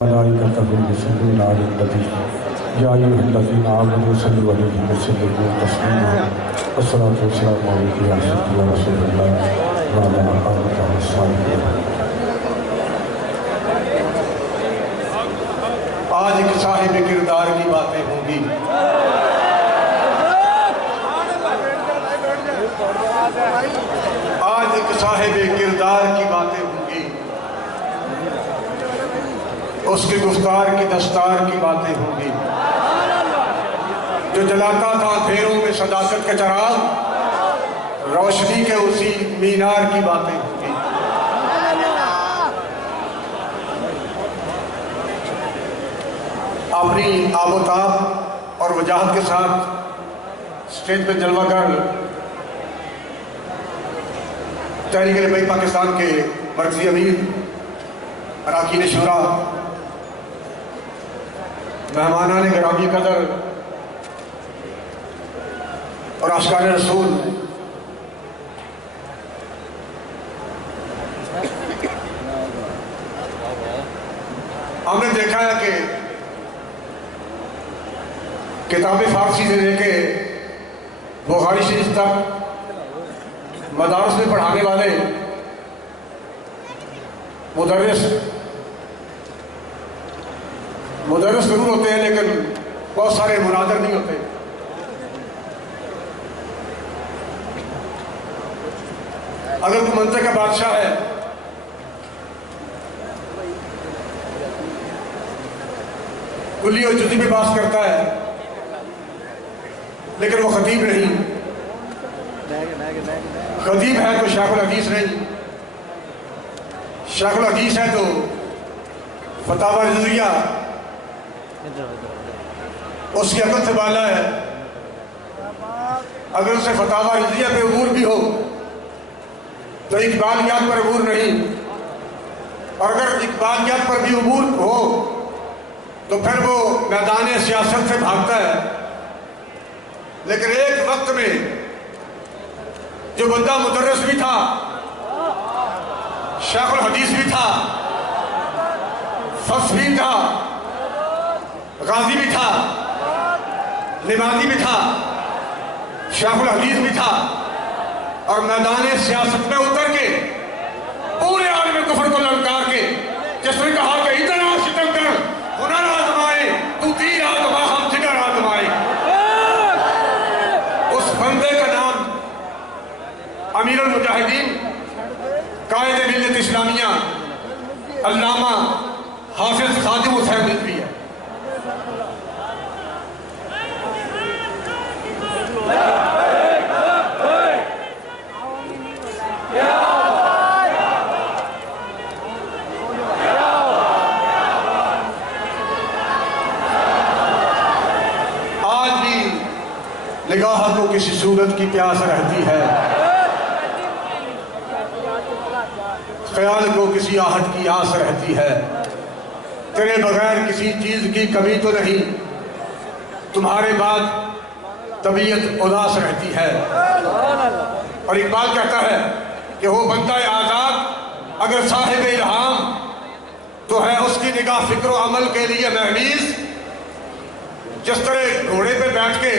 ملائکتہ یصلون علی النبی یا ایھا الذین آمنوا صلوا علیہ وسلموا تسلیما والصلاۃ والسلام علیک یا سیدی یا رسول اللہ وعلی آلہ وصحبہ۔ آج ایک صاحب کردار کی باتیں ہوں گی۔ آج ایک صاحب کردار کی باتیں ہوں گی، اس کی گفتار کی دستار کی باتیں ہوں گی، جو جلاتا تھا اندھیروں میں صداقت کا چراغ، روشنی کے اسی مینار کی باتیں ہوں گی۔ اپنی آب و تاب اور وجاہت کے ساتھ اسٹیج پہ جلوہ گر تحریک لبیک پاکستان کے مرکزی امیر، اراکین شورا، مہمانان گرامی قدر اور عاشقان رسول، ہم نے دیکھا ہے کہ کتاب فارسی سے لے کے بخاری شریف تک مدارس میں پڑھانے والے مدرس ضرور ہوتے ہیں، لیکن بہت سارے مناظر نہیں ہوتے۔ اگر کوئی منطق کا بادشاہ ہے کلی اور جزی پہ بحث کرتا ہے، لیکن وہ خطیب نہیں، خطیب ہے تو شیخ الحدیث نہیں، شیخ الحدیث ہے تو فتاوی رضویہ اس کی عقل سے بالا ہے۔ اگر اسے فتاوی رضویہ پہ عبور بھی ہو تو اقبالیات پر عبور نہیں، اور اگر اقبالیات پر بھی عبور ہو تو پھر وہ میدان سیاست سے بھاگتا ہے۔ لیکن ایک وقت میں جو بندہ مدرس بھی تھا، شیخ الحدیث بھی تھا، فص بھی تھا، غازی بھی تھا، نمازی بھی تھا، شیخ الحدیث بھی تھا، اور میدان سیاست میں اتر کے پورے عالم کفر کو للکار کے جس نے کہا کہ اتنا ستم کر ہنر آزمائے تو تیر آزما ہم جگر آزمائے، اس بندے کا نام امیر المجاہدین، قائد ملت اسلامیہ، علامہ حافظ خادم حسین ندوی ہے۔ آج بھی نگاہ کو کسی صورت کی پیاس رہتی ہے، خیال کو کسی آہٹ کی آس رہتی ہے، تیرے بغیر کسی چیز کی کمی تو نہیں، تمہارے بعد طبیعت اداس رہتی ہے۔ اور اقبال کہتا ہے کہ وہ بندہ آزاد اگر صاحب الہام تو ہے اس کی نگاہ فکر و عمل کے لیے محمیز۔ جس طرح گھوڑے پہ بیٹھ کے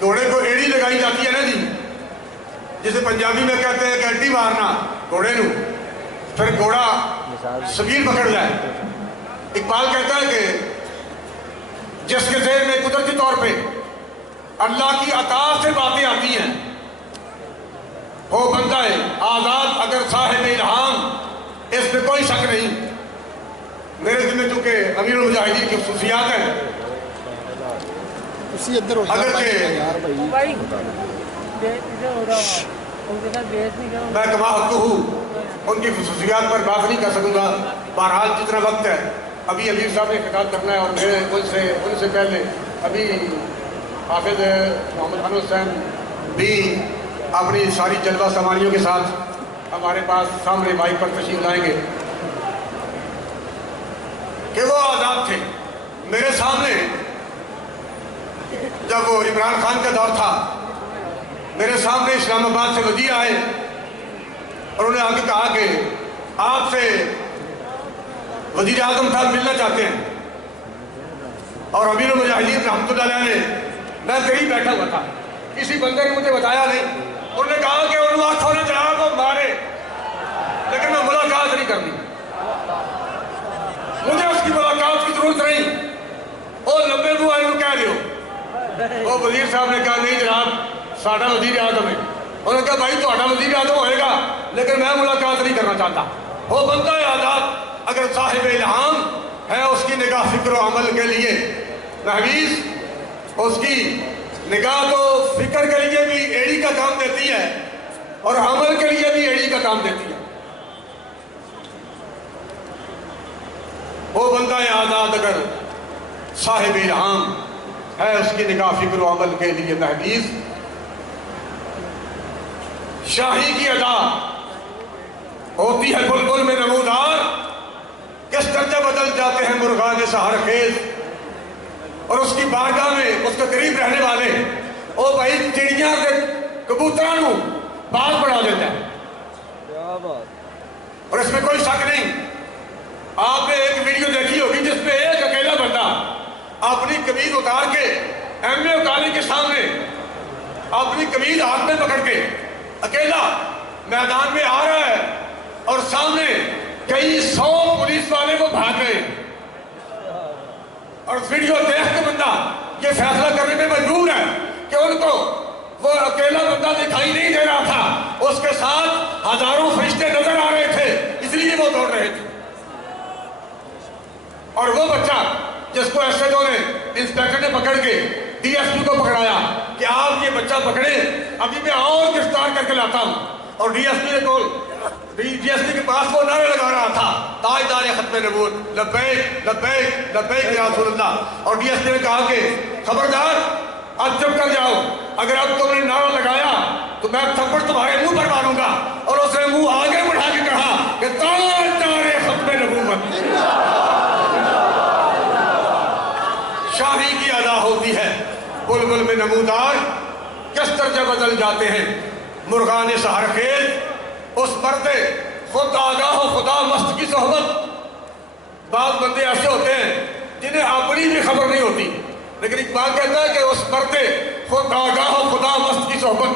گھوڑے کو ایڑی لگائی جاتی ہے نا جی، جسے پنجابی میں کہتے ہیں کہ اڈی مارنا گھوڑے نو، پھر گھوڑا سبیل پکڑ جائے۔ اقبال کہتا ہے کہ جس کے ذہن میں قدرتی طور پہ اللہ کی عطا سے باتیں آتی ہیں، وہ بندہ ہے آزاد اگر صاحب الہام، اس میں کوئی شک نہیں۔ میرے ذمہ چونکہ امیر المجاہدین کی خصوصیات ہیں، میں کما حق ہوں ان کی خصوصیات پر بات نہیں کر سکوں گا۔ بہرحال جتنا وقت ہے، ابھی امیر صاحب نے خطاب کرنا ہے، اور میرے ان سے پہلے ابھی حافظ محمد خان حسین بھی اپنی ساری جلوہ سماریوں کے ساتھ ہمارے پاس سامنے مائک پر تشریف لائیں گے کہ وہ آزاد تھے۔ میرے سامنے جب وہ عمران خان کا دور تھا، میرے سامنے اسلام آباد سے وزیر آئے اور انہیں آگے کہا کہ آپ سے وزیر اعظم صاحب ملنا چاہتے ہیں، اور امیر المجاہدین رحمۃ اللہ علیہ نے، میں قریب بیٹھا ہوا تھا، کسی بندے نے مجھے بتایا نہیں، انہوں نے کہا کہ انہوں آنکھوں نے جناب کو مارے، لیکن میں ملاقات نہیں کرنی، مجھے اس کی ملاقات کی ضرورت نہیں، وہ لمبے منہ آئے کو کہہ دیو۔ وہ وزیر صاحب نے کہا نہیں جناب ساڈا وزیر اعظم ہے، انہوں نے کہا بھائی تہاڈا وزیر اعظم ہوئے گا لیکن میں ملاقات نہیں کرنا چاہتا۔ وہ بندہ آزاد اگر صاحب الہام ہے، اس کی نگاہ فکر و عمل کے لیے محویز، اس کی نگاہ تو فکر کے لیے بھی ایڑی کا کام دیتی ہے اور عمل کے لیے بھی ایڑی کا کام دیتی ہے۔ وہ بندہ آزاد اگر صاحب الہام ہے، اس کی نگاہ فکر و عمل کے لیے محویز، شاہی کی ادا ہوتی ہے بلبل میں نمودار، کس درجہ بدل جاتے ہیں مرغان سحر خیز، اور اس کی بارگاہ میں اس کے قریب رہنے والے او بھائی چڑیاں کے کبوتروں باز بڑھا دیتا ہے، اور اس میں کوئی شک نہیں۔ آپ نے ایک ویڈیو دیکھی ہوگی جس میں ایک اکیلا بندہ اپنی قمیض اتار کے ایم اے کالج کے سامنے اپنی قمیض ہاتھ میں پکڑ کے اکیلا میدان میں آ رہا ہے، اور سامنے کئی 100 پولیس والے کو بھاگ گئے، اور ویڈیو دیکھ کے بندہ یہ فیصلہ کرنے میں مجبور ہے کہ ان کو وہ اکیلا بندہ دکھائی نہیں دے رہا تھا، اس کے ساتھ ہزاروں فرشتے نظر آ رہے تھے، اس لیے وہ دوڑ رہے تھے۔ اور وہ بچہ جس کو ایس ایچ او نے انسپیکٹر نے پکڑ کے ڈی ایس پی کو پکڑایا کہ آپ یہ بچہ پکڑے، ابھی میں اور گرفتار کر کے لاتا ہوں، اور ڈی ایس پی کے پاس وہ نعرے لگا رہا تھا تاجدار ختم نبوت لبیک لبیک لبیک یا رسول اللہ، اور ڈی ایس پی نے کہا کہ خبردار اب چپ کر جاؤ، اگر اب تم نے نعرہ لگایا تو میں تھپڑ تمہارے منہ پر ماروں گا، اور اس نے منہ آگے بڑھا کے کہا کہ تاجدار ختم نبوت۔ شاہی کی ادا ہوتی ہے بلبل میں نمودار، کس درجہ بدل جاتے ہیں مرغان سحر خیز، اس مرد خود آگاہ و خدا مست کی صحبت۔ بعض بندے ایسے ہوتے ہیں جنہیں اپنی بھی خبر نہیں ہوتی، لیکن اقبال کہتا ہے کہ اس مرد خود آگاہ و خدا مست کی صحبت۔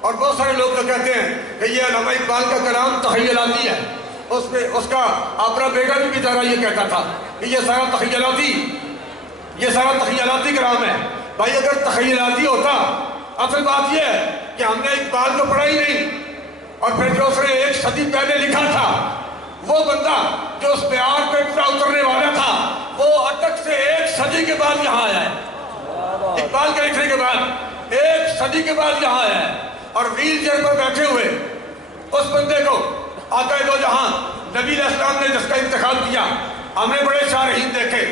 اور بہت سارے لوگ تو کہتے ہیں کہ یہ علامہ اقبال کا کلام تخیلاتی ہے، اس کا اپنا بیٹا بھی بیچارہ یہ کہتا تھا کہ یہ سارا تخیلاتی کلام ہے۔ بھائی اگر تخیلاتی ہوتا، اصل بات یہ ہے کہ ہم نے اقبال کو پڑھا ہی نہیں، اور پھر جو اس نے 1 صدی پہلے لکھا تھا، وہ بندہ جو اس پیار پہ پورا اترنے والا تھا، وہ اٹک سے 1 صدی کے بعد یہاں آیا ہے، اقبال کے لکھنے کے بعد 1 صدی کے بعد یہاں آیا ہے، اور ویل چیئر پر بیٹھے ہوئے اس بندے کو آقا دو جہاں نبی علیہ السلام نے جس کا انتخاب کیا۔ ہم نے بڑے شارحین دیکھے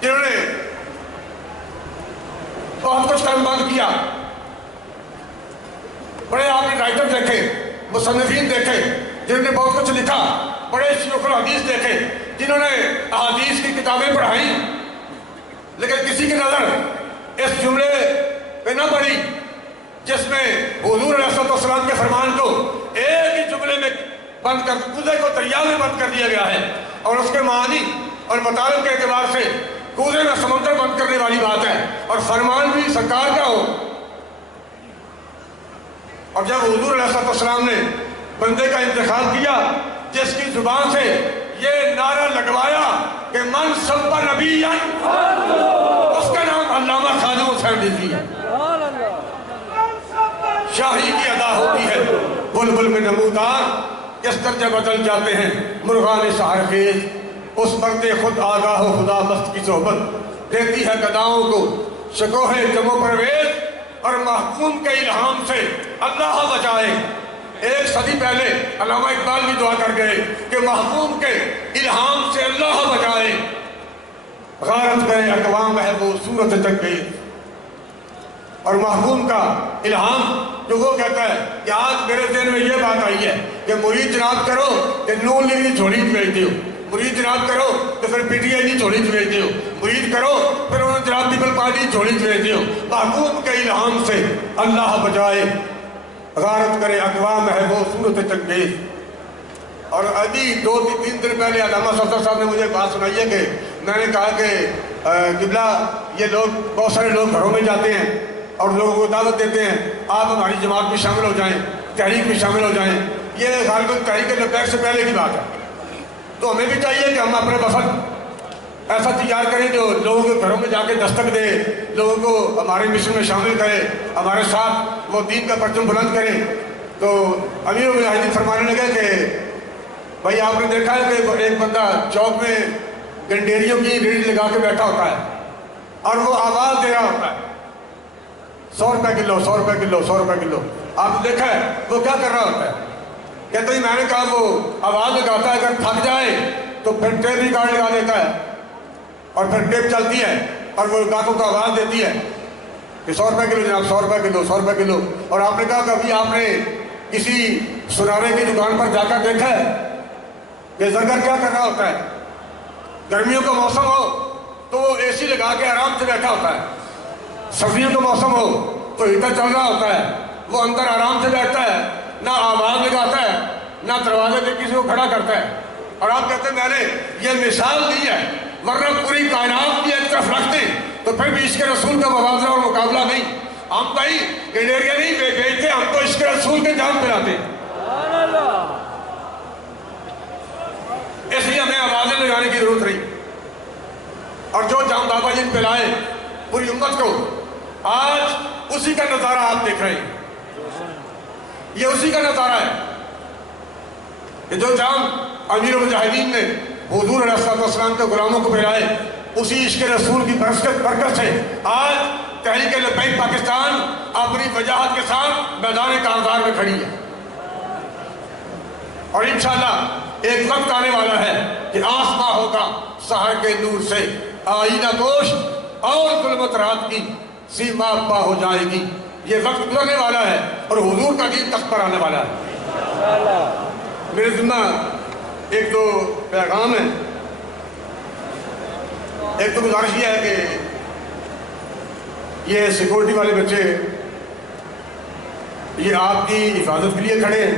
جنہوں نے بہت کچھ کرم بند کیا، بڑے آپ نے رائٹر دیکھے، مصنفین دیکھے جنہوں نے بہت کچھ لکھا، بڑے شیوخ الحدیث دیکھے جنہوں نے احادیث کی کتابیں پڑھائیں، لیکن کسی کی نظر اس جملے پہ نہ پڑی جس میں حضور علیہ السلام کے فرمان کو ایک ہی جملے میں بند کر، کوزے کو دریا میں بند کر دیا گیا ہے، اور اس کے معنی اور مطالب کے اعتبار سے کوزے میں سمندر بند کرنے والی بات ہے، اور فرمان بھی سرکار کا ہو۔ اور جب حضور علیہ السلام نے بندے کا انتخاب کیا جس کی زبان سے یہ نعرہ لگوایا کہ من سب نبی، اس کا نام علامہ خواجہ حسین رضوی ہے۔ شاہی کی ادا ہوتی ہے بلبل میں نمودار، کس درجہ بدل جاتے ہیں مرغان سحر خیز، اس مرد خود آگاہ و خدا مست کی صحبت دیتی ہے گداؤں کو شکوہ جم و پرویز، اور محکوم کے الہام سے اللہ بچائے۔ 1 صدی پہلے علامہ اقبال بھی دعا کر گئے کہ محکوم کے الہام سے اللہ بچائے، غارت کرے اقوام ہے وہ صورت جنگیز۔ اور محکوم کا الہام جو وہ کہتا ہے کہ آج میرے ذہن میں یہ بات آئی ہے کہ مرید جناب کرو کہ نون لیگ کی جھولی بھیجتے ہو، مرید جناب کرو تو پھر پی ٹی آئی کی جھولی بھیجتے ہو، مرید کرو پھر انہوں جناب پیپل پارٹی کی جھولی بھیجتے ہو۔ محکوم کے الہام سے اللہ بجائے، غارت کرے اقوام ہے وہ صورت چنگیز۔ اور ابھی 2-3 دن پہلے علامہ صفدر صاحب نے مجھے بات سنائی ہے کہ میں نے کہا کہ قبلہ یہ لوگ بہت سارے لوگ گھروں میں جاتے ہیں اور لوگوں کو دعوت دیتے ہیں آپ ہماری جماعت میں شامل ہو جائیں، تحریک میں شامل ہو جائیں. یہ غالباً تحریک لبیک سے پہلے کی بات ہے. تو ہمیں بھی چاہیے کہ ہم اپنے وفد ایسا تیار کریں جو لوگوں کے گھروں میں جا کے دستک دے، لوگوں کو ہمارے مشن میں شامل کرے، ہمارے ساتھ وہ دین کا پرچم بلند کرے. تو امیر المجاہدین فرمانے لگے کہ بھائی آپ نے دیکھا ہے کہ ایک بندہ چوک میں گنڈیریوں کی ریڑھی لگا کے بیٹھا ہوتا ہے اور وہ آواز دے رہا ہوتا ہے 100 روپے کلو 100 روپے کلو 100 روپے کلو. آپ نے دیکھا ہے وہ کیا کر رہا ہوتا ہے؟ کہتے ہیں میں نے کہا وہ آواز لگاتا ہے، اگر تھک جائے تو پھر ٹیپ ریکارڈ لگا دیتا ہے اور پھر ٹیپ چلتی ہے اور وہ گاہکوں کو آواز دیتی ہے کہ 100 روپے کلو جناب 100 روپے کلو 100 روپے کلو. اور آپ نے کہا کہ ابھی آپ نے کسی سنارے کی دکان پر جا کر دیکھا ہے کہ زرگر کیا کر رہا ہوتا ہے؟ گرمیوں کا موسم ہو تو وہ اے سی لگا کے آرام سے بیٹھا ہوتا ہے، سردیوں کا موسم ہو تو ہیٹر چل رہا ہوتا ہے، وہ اندر آرام سے بیٹھتا ہے، نہ آواز لگاتا ہے نہ دروازے پہ کسی کو کھڑا کرتا ہے. اور آپ کہتے ہیں میں نے یہ مثال دی ہے، ورنہ پوری کائنات کی ایک طرف رکھ دیں تو پھر بھی عشق رسول کا موازنہ اور مقابلہ نہیں. ہم بھائی گنڈیریاں نہیں بیچتے، ہم تو عشق رسول کے جام پلاتے ہیں. اس لیے ہمیں آوازیں لگانے کی ضرورت نہیں. اور جو جام بابا جی پلائے پوری امت کو، آج اسی کا نظارہ آپ دیکھ رہے ہیں. یہ اسی کا نظارہ ہے کہ جو جام امیر المجاہدین نے حضور علیہ السلام کے غلاموں کو پلائے، اسی عشق رسول کی برکت سے آج تحریک لبیک پاکستان اپنی وجاہت کے ساتھ میدان کارزار میں کھڑی ہے. اور انشاءاللہ ایک وقت آنے والا ہے کہ آسماں ہوگا سحر کے نور سے، آئینہ گوش اور ظلمت رات کی سیما پا ہو جائے گی. یہ وقت گزرنے والا ہے اور حضور کا دین تخت پر آنے والا ہے. میرے ذمہ ایک دو پیغام ہیں. ایک تو گزارش یہ ہے کہ یہ سیکورٹی والے بچے یہ آپ کی حفاظت کے لیے کھڑے ہیں.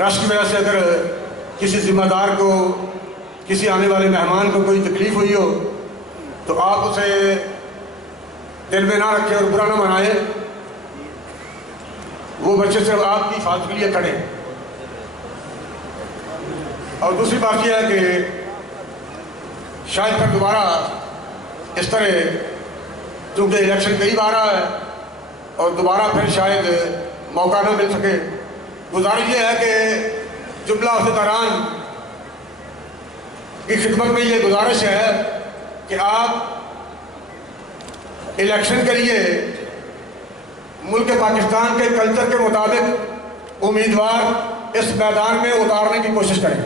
رش کی وجہ سے اگر کسی ذمہ دار کو، کسی آنے والے مہمان کو کوئی تکلیف ہوئی ہو تو آپ اسے دل میں نہ رکھیں اور برا نہ منائیں. وہ بچے صرف آپ کی حفاظت کے لیے کھڑے ہیں. اور دوسری بات یہ ہے کہ شاید پھر دوبارہ اس طرح چونکہ الیکشن قریب آ رہا ہے اور دوبارہ پھر شاید موقع نہ مل سکے. گزارش یہ ہے کہ جملہ عہدیداران کی خدمت میں یہ گزارش ہے کہ آپ الیکشن کے لیے ملک پاکستان کے کلچر کے مطابق امیدوار اس میدان میں اتارنے کی کوشش کریں.